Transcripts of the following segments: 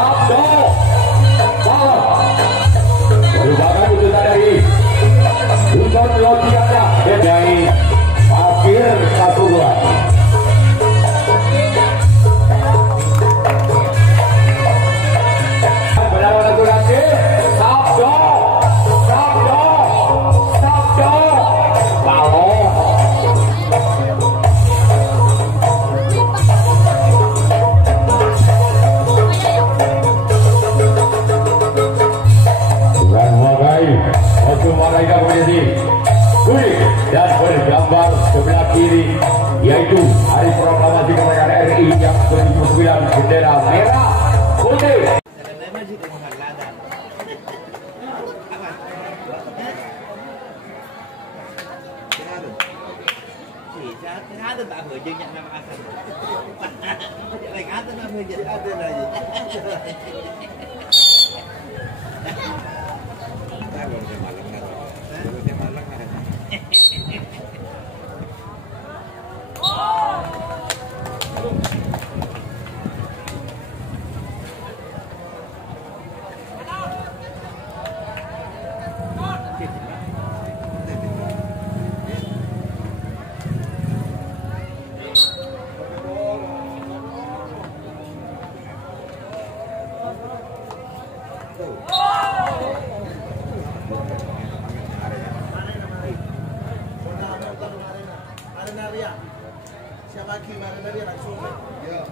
Sabdo Palon. Merupakan utusan dari Dusun Logiana dari akhir satu bulan. Dan bergambar sebelah kiri yaitu Hari Proklamasi Kemerdekaan RI yang ke-79, bendera merah putih. Siapa lagi Maria langsung ya.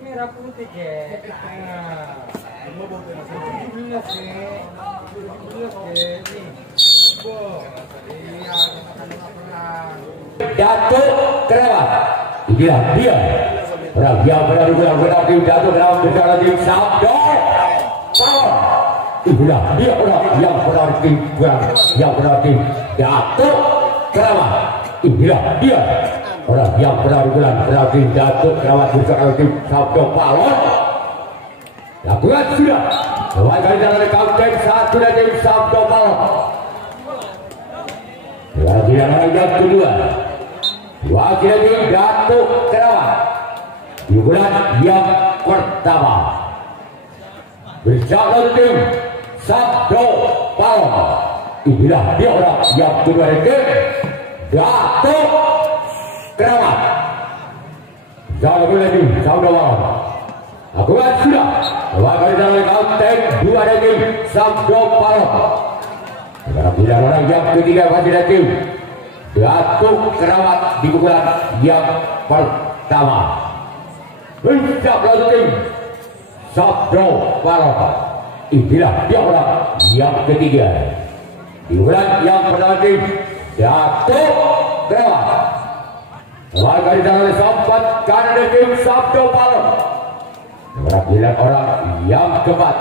Merah putih ke Datuk Kerawat. Dia orang yang benar-benar tim Datuk Kerawat bersama tim Sabdo Palon. Inilah dia orang yang benar tim Datuk Kerawat. Inilah dia orang yang benar tim Datuk Kerawat bersama tim Sabdo Palon. Lakukan sudah. Kembali kali dari kapten satu dari tim Sabdo Palon. Lagi yang kedua. Wakil tim Datuk Kerawat di bulan yang pertama bersama tim Sabdo Palon. Inilah dia orang yang kedua tim Datuk Kerawat. Jangan boleh tim Sabdo Palon. Aku sudah wakil dari kapten dua dari tim Sabdo Palon. Sekarang pilihan orang yang ketiga masih dari tim Datuk Kerawat di pukulan yang pertama. Bencap lalu tim Sabdo Palon. Inilah dia orang yang ketiga di pukulan yang pertama tim Datuk Kerawat. Warga di dalam sempat karena tim Sabdo Palon. Sekarang pilihan orang yang keempat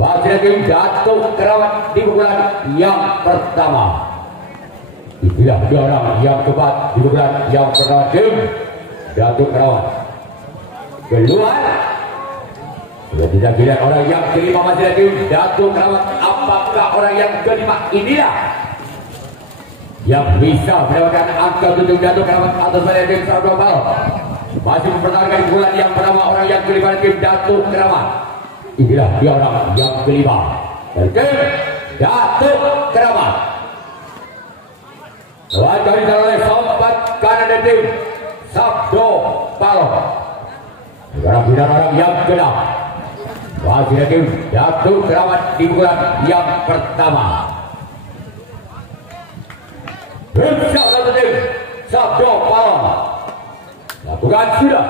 masih tim Datuk Kerawat di pukulan yang pertama. Inilah dia orang yang keempat di bulan yang pertama tim Datuk Kerawat. Keluar Sudah tidak dilihat orang yang kelima masih ada tim Datuk Keramat. Apakah orang yang kelima inilah yang bisa mendapatkan angka 7 Datuk Keramat atas pada tim Sabdo Balon? Masih mempertahankan bulan yang pertama orang yang kelima tim Datuk Keramat. Inilah dia orang yang kelima dari tim Datuk Keramat. Selanjutnya dilakukan oleh sobat kanan dan tim Sabdo Balon. Sekarang tidak orang yang keenam masih ada tim Datuk Keramat di bulan yang pertama. Bersiap satu tim Sabdo Balon. Lakukan sudah.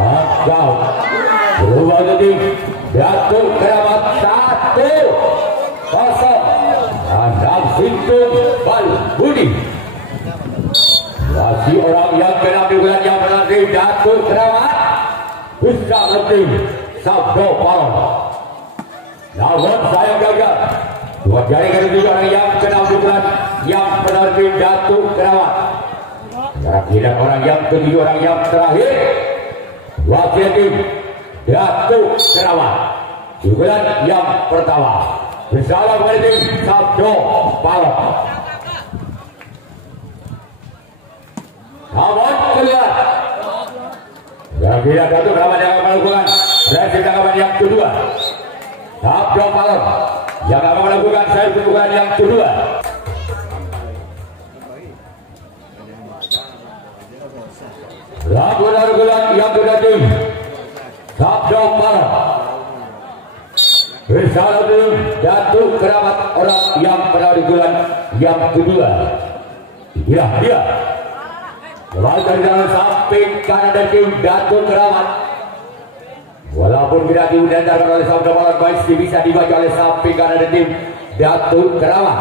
Atau berubah tim Datuk Keramat 1-0. Andam Sintung Balbudi. Masih orang yang keenam di bulan yang pertama tim Datuk Keramat. Bersiap satu tim Sabdo Balon. Namun saya gagal. Dua jaringan itu orang yang keenam di bulan yang pertama tim Datuk Keramat. Sekarang tidak orang yang ketujuh orang yang terakhir. Wakil tim Datuk Keramat di bulan yang pertama. Bersama kepada tim Sabdo Balon. Namun keluar. Sekarang tidak Datuk Keramat yang akan melakukan reaksi tangkapan yang kedua. Sabdo Balon yang akan melakukan servis pukulan yang kedua. Lakukan pukulan yang kedua tim Sabdo Balon. Bersama tim Datuk Keramat orang yang pernah di bulan yang kedua. Inilah dia. Melakukan dalam samping kanan dan tim Datuk Keramat. Walaupun tidak diundangkan oleh Sabdo Balon, masih bisa dibaca oleh samping kanan dan tim Datuk Keramat.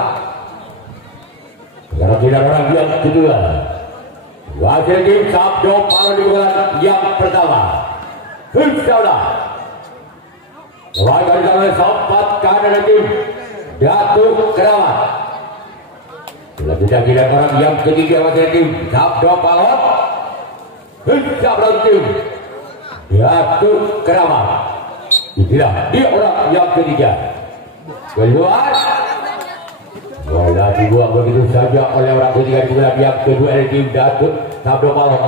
Karena tidak orang yang kedua. Wakil tim Sabdo Balon di bulan yang pertama. InsyaAllah. Melakukan oleh samping kanan dan tim Datuk Keramat. Bila tidak dilihat orang yang ketiga wakil tim Sabdo Balon. InsyaAllah tim Datuk Keramat. Inilah dia orang yang ketiga. Keluar. Bola dibuang begitu saja oleh orang ketiga di bulan yang kedua dari tim Datuk Sabdo Balon.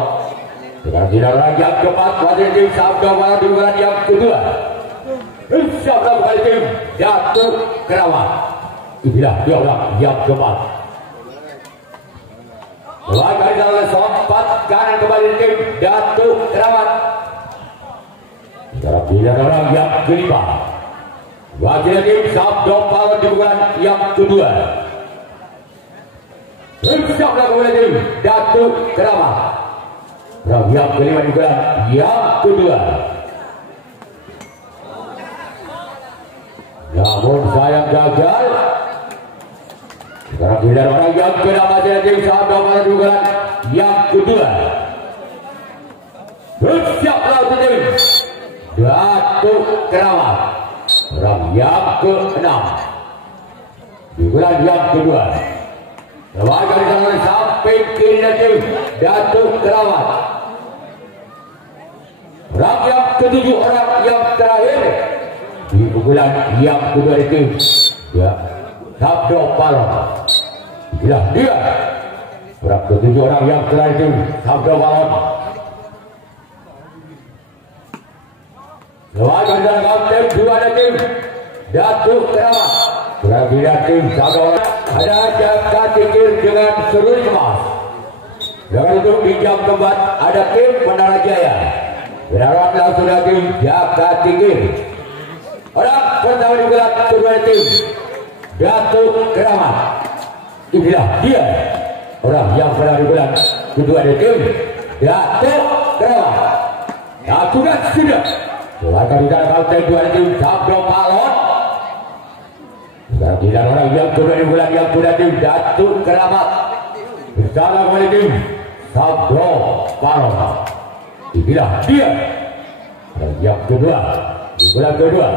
Sekarang tidak orang yang keempat wakil tim Sabdo Balon di bulan yang kedua. InsyaAllah kembali tim Datuk Keramat. Inilah dia orang yang keempat. Melakukan oleh sompat kanan kembali tim Datuk Keramat. Sekarang tidak orang yang kelima. Wakil tim Sabdo Balon di bulan yang kedua. InsyaAllah kembali tim Datuk Keramat. Yang kelima di bulan yang kedua. Namun sayang gagal. Sekarang tidak orang yang keenam masih tim Sabdo Balon di bulan yang kedua. Bersiaplah tim Datuk Keramat orang yang ke-6 di bulan yang kedua. Sebagai oleh samping kiri dan tim Datuk Keramat. Orang yang ketujuh orang yang terakhir di bulan yang kedua itu ya Sabdo Balon. Inilah dia orang ketujuh orang yang terakhir itu Sabdo Balon. Sebagai dalam tim dua ada tim Datuk Keramat. Berbeda tim Sabdo Balon. Ada Jaka Tingkir dengan Seruri Kemas. Dengan itu di jam keempat ada tim Menara Jaya. Berharap langsung ada tim Jaka Tingkir. Orang pertama di bulan kedua tim Datuk Keramat. Inilah dia orang yang pernah di bulan kedua tim Datuk Keramat. Lakukan sudah. Selanjutnya di dalam tim dua tim Sabdo Balon. Dan tidak orang yang kedua di bulan yang kedua tim Datuk Keramat. Bersama kembali tim Sabdo Balon. Inilah dia orang yang kedua di bulan kedua.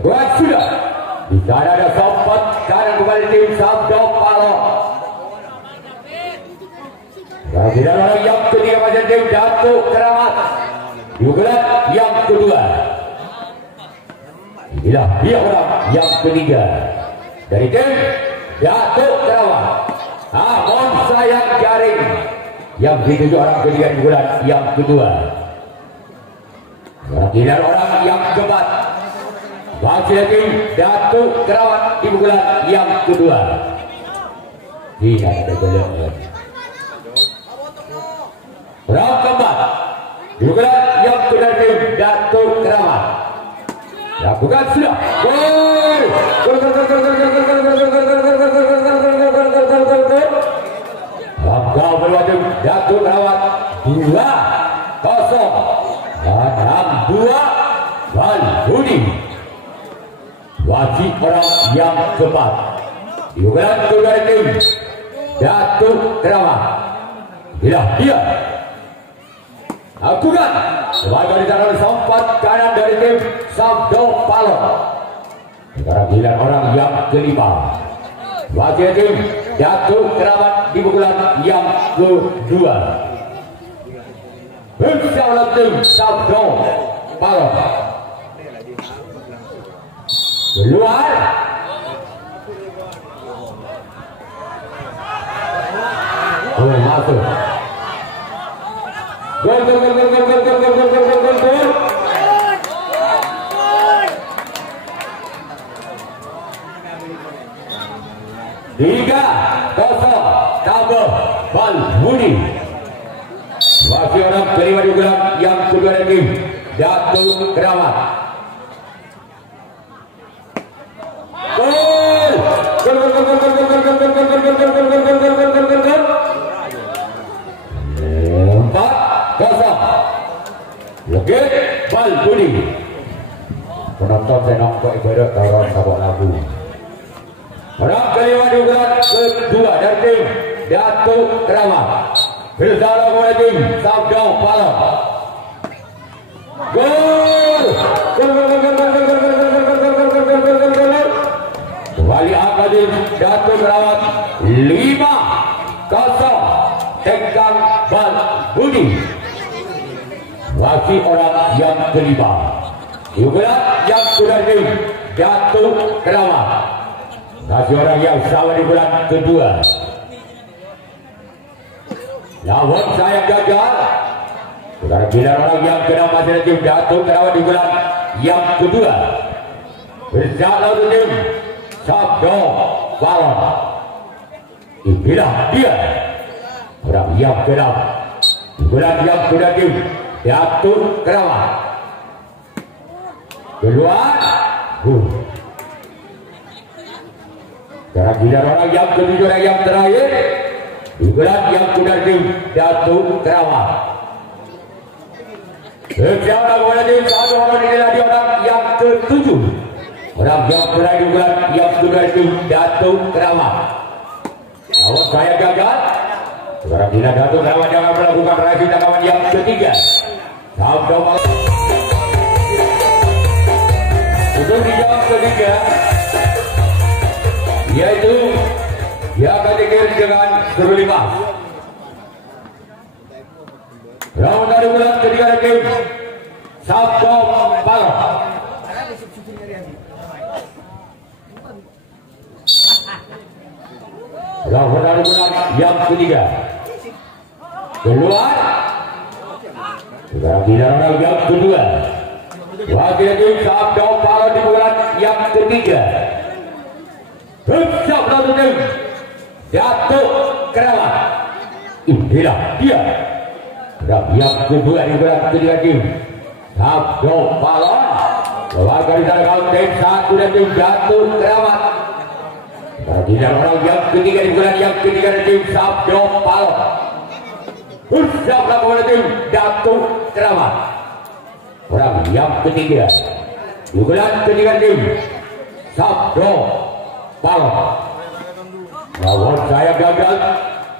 Buat sudah. Di sana ada sobat kanan kembali tim Sabdo Balon. Tidak orang yang ketiga masih tim Datuk Keramat. Juga yang kedua. Inilah dia orang yang ketiga dari tim Datuk Keramat. Namun sayang jaring yang dituju orang ketiga di bulan yang kedua. Tidak orang yang keempat masih tim Datuk Keramat di bulan yang kedua. Tidak ada gelagat. Round keempat juga yang kedua tim Datuk Keramat. Lakukan sudah. Gol. Langkah berwajib Datuk Keramat 2-0 dan 2 Bal Budi. Wajib orang yang keempat juga kedua tim Datuk Keramat. Dia lakukan sebagai jalan sempat kanan dari tim Sabdo Palon. Sekarang giliran orang yang kelima bagi tim Datuk Keramat di pukulan yang kedua. Bersama tim Sabdo Palon keluar. Masuk. Gol. Tiga kosong tambah Bal Budi. Masih orang kelima di bulan yang kedua dari tim Datuk Keramat. Gol. 4-0 Legit Bal Budi. Penonton saya nampak ibarat taruhan sabak lagu. Orang kelima di bulan kedua dari tim Datuk Keramat bersama oleh tim Sabdo Palon. Gol. Kembali angka tim Datuk Keramat 5-0 tekan Bal Budi. Masih orang yang kelima juga yang sudah tim Datuk Keramat. Masih orang yang sama di bulan kedua. Namun saya gagal. Sekarang bila orang yang kena masih tim Datuk Keramat di bulan yang kedua. Bersama tim Sabdo Palon. Inilah dia orang yang kena bulan yang kedua tim Datuk Keramat. Keluar. Sekarang bila orang yang ketujuh dan yang terakhir di bulan yang kedua tim Datuk Keramat. Bersama dengan tim satu orang inilah dia orang yang ketujuh. Orang yang terakhir di bulan yang kedua tim Datuk Keramat. Namun saya gagal. Sekarang bila Datuk Keramat jangan melakukan raih tangkapan yang ketiga. Sabdo Palon. Untuk di jam ketiga yaitu yang kategori dengan terlibat. Round dari bulan ketiga tim Sabdo Palon. Round dari bulan yang ketiga keluar. Sekarang giliran yang kedua wakil tim Sabdo Palon di bulan yang ketiga. Bersama tim Datuk Keramat. Inilah dia yang kedua di bulan ketiga tim Sabdo Palon. Wakil tim satu dan tim Datuk Keramat. Tidak orang yang ketiga di bulan yang ketiga tim Sabdo Palon. Bersama tim Datuk Keramat. Orang yang ketiga di bulan ketiga tim Sabdo Palon. Namun saya gagal.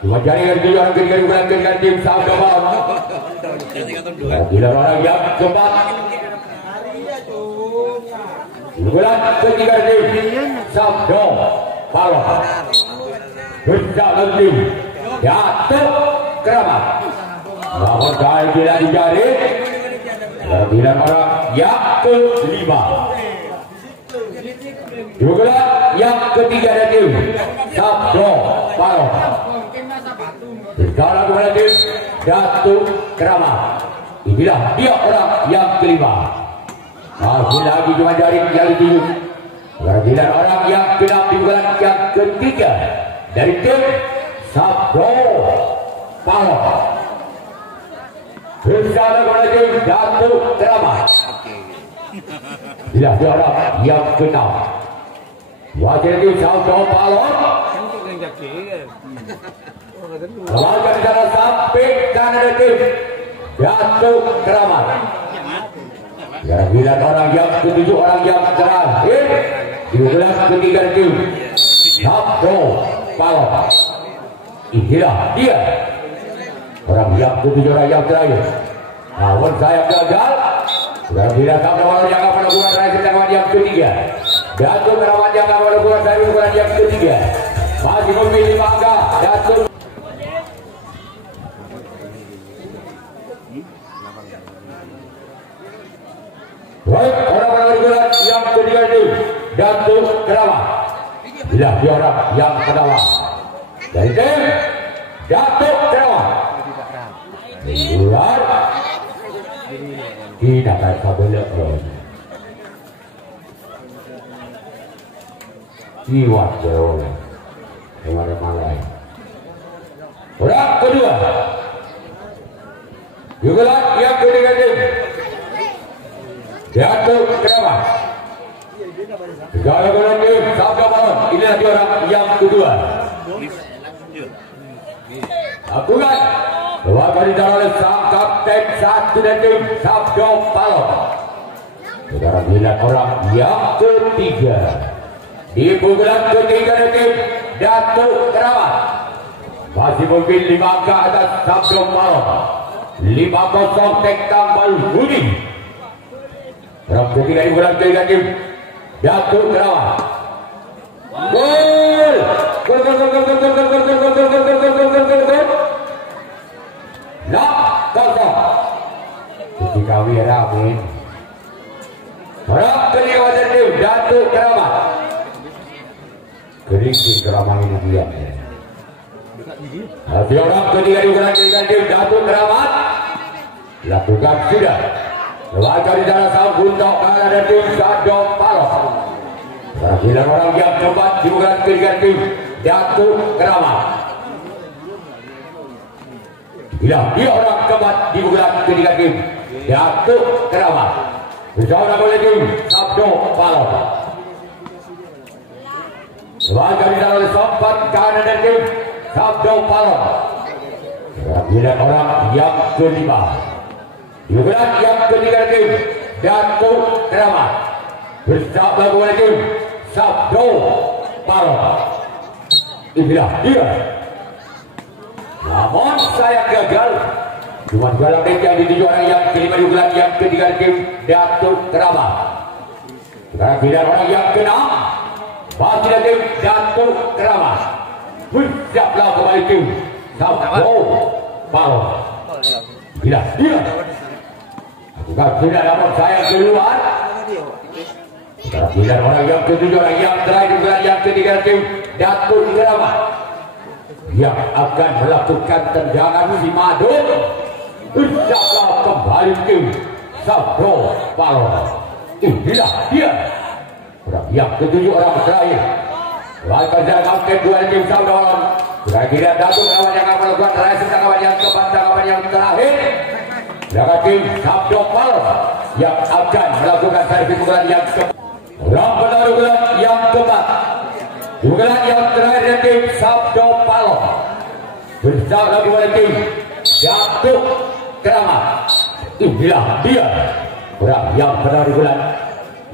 Cuma jaringan itu orang ketiga di bulan ketiga tim Sabdo Palon. Bila orang yang keempat di bulan ketiga tim Sabdo Palon. Bersama tim Datuk Keramat. Namun kali tidak dijari. Bilang orang yang kelima. Juga yang ketiga dan tim Sabdo Palo. Sekarang kepada tim Datuk Keramat. Inilah dia orang yang kelima. Masih lagi cuma dari yang itu. Kemudian orang yang keenam di bulan yang ketiga dari tim Sabdo Palo. Bersama kepada tim Datuk Keramat. Inilah dia orang yang keenam. Wajib tim Sabdo Palo. Lawan cara sampai kanan tim Datuk Keramat. Bila orang yang ketujuh, orang yang terakhir di bulan ketiga tim Sabdo Palo. Inilah dia orang yang ketujuh, orang yang terakhir. Namun saya gagal. Bila Sabdo Palo yang akan melakukan raih tangan yang ketiga. Datuk Keramat yang akan melakukan dari bulan yang ketiga. Masih memilih mangga Datuk. Baik, orang-orang bulan yang ketiga ini Datuk Keramat. Bila dia orang yang pertama dari tim Datuk Keramat. Bulan tidak akan kabelak. Iwat jauh. Malai. Orang kedua juga yang ketiga tim Datuk Keramat. Segala bulan tim Sabdo Palo. Inilah dia orang yang kedua. Lakukan Wakil oleh sang kapten satu dan tim Sabdo Palo. Sekarang melihat orang yang ketiga di pukulan ketiga dan tim Datuk Keramat. Masih mungkin 5 angka atas Sabdo Palo. 5-0 tek tambal Budi. Orang ketiga di bulan ketiga tim Datuk Keramat. Gol! Gol! Ketika Wiramin orang ketiga dari tim Datuk Keramat. Keringin Keramat ini dia. Tapi orang ketiga di bulan ketiga tim Datuk Keramat lakukan sudah. Lewat di dalam sambut kanan dari tim Sabdo Palo. Perhatian orang yang keempat di bulan ketiga tim Datuk Keramat. Bila dia orang keempat di bulan ketiga tim Datuk Keramat. Bersama oleh tim Sabdo Palo. Lewat di dalam sambut kanan dari tim Sabdo Palo. Perhatian orang yang kelima. Di bulan yang ketiga tim Datuk Keramat. Bersama oleh tim Sabdo Palo. Inilah dia. Namun saya gagal. Cuma dalam yang dituju orang yang kelima di bulan yang ketiga tim Datuk Keramat. Sekarang bila orang yang keenam masih ada tim Datuk Keramat. Bersiaplah kembali tim Sabdo Palo. Inilah dia. Bukan tidak dapat saya keluar. Bila orang yang ketujuh, orang yang terakhir bulan yang ketiga tim Datuk Keramat yang akan melakukan tendangan si madu. Bersiaplah kembali tim Sabdo Palo. Inilah dia orang yang ketujuh, orang terakhir. Lakukan tendangan kedua tim Sabdo Palo. Kira-kira Datuk Keramat yang akan melakukan raih tendangan yang keempat, tendangan yang terakhir. Dengan tim Sabdo Palo yang akan melakukan servis pukulan yang keempat. Orang penaruh bulan yang keempat. Pukulan yang terakhir dari tim Sabdo Palo. Bersama dengan tim Datuk Keramat. Inilah dia orang yang penaruh bulan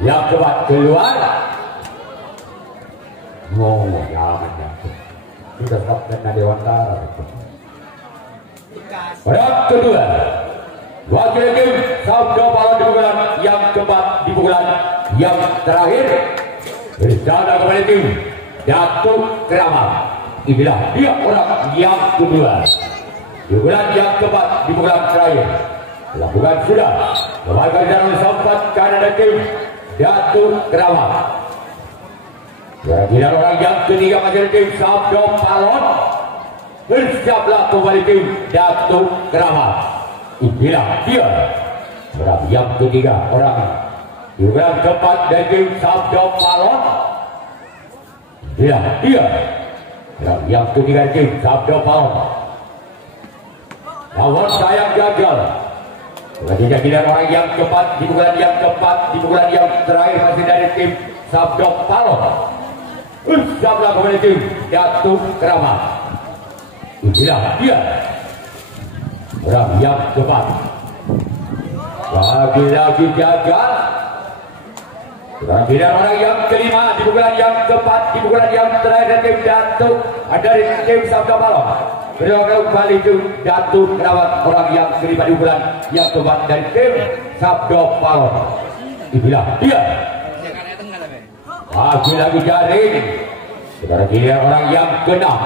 yang keempat keluar. Jangan. Kita stop kena Dewantara. Orang kedua. Wakil tim Sabdo Palo di pukulan yang keempat, di pukulan yang terakhir. Bersama kepada tim Datuk Keramat. Inilah dia orang yang kedua. di bulan yang keempat di bulan terakhir lakukan sudah memakai jalan sempat karena ada tim Datuk Kerawang. Kira-kira orang yang ketiga masih tim Sabdo Palon. Bersiaplah kembali tim Datuk Kerawang. Inilah dia orang yang ketiga orang di bulan keempat dari tim Sabdo Palon. Inilah dia orang yang ketiga tim Sabdo Palon. Lawan sayang gagal. Kira-kira orang yang keempat di bulan yang keempat di bulan yang terakhir masih dari tim Sabdo Palon. Siaplah kembali tim Datuk Kerawang. Inilah dia orang yang keempat. Lagi-lagi gagal. Kira-kira orang yang kelima di bulan yang keempat di bulan yang terakhir dari tim Datuk dari tim Sabdo Palon. Kembali tim Datuk Kerawang orang yang kelima di bulan yang keempat dari tim Sabdo Palon. Inilah dia. Lagi-lagi jaring. Kira-kira orang yang keenam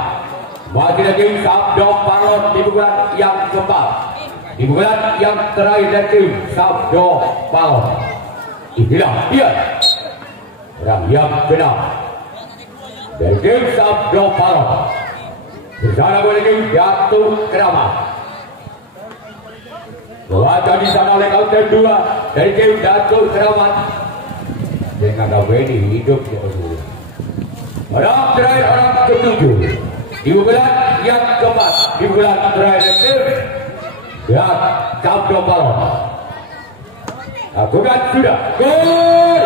masih lagi Sabdo Palon di bulan yang keempat di bulan yang terakhir dari tim Sabdo Palon. Inilah dia orang yang keenam dari tim Sabdo Palon bersama dengan tim Datuk Kerawang. Baca di sana oleh kaunter 2 dari tim Datuk Kerawang. Dengan ini hidup ya dulu. Orang terakhir orang ketujuh di bulan yang keempat di bulan terakhir tim Sabdo Palon. Lakukan sudah gol.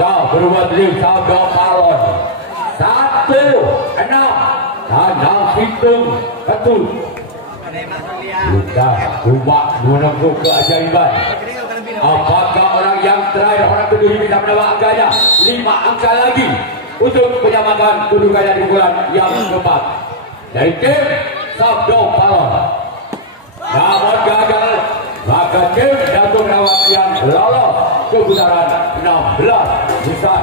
Angka berubah tim Sabdo Palon 1-6 Tanang Pitung Ketul. Kita coba menunggu keajaiban. Apakah orang yang terakhir orang kedua bisa menambah angkanya 5 angka lagi untuk menyamakan kedudukannya di bulan yang keempat dari tim Sabdo Palon. Namun gagal, maka tim Datuk Kerawang yang lolos ke putaran 16 besar.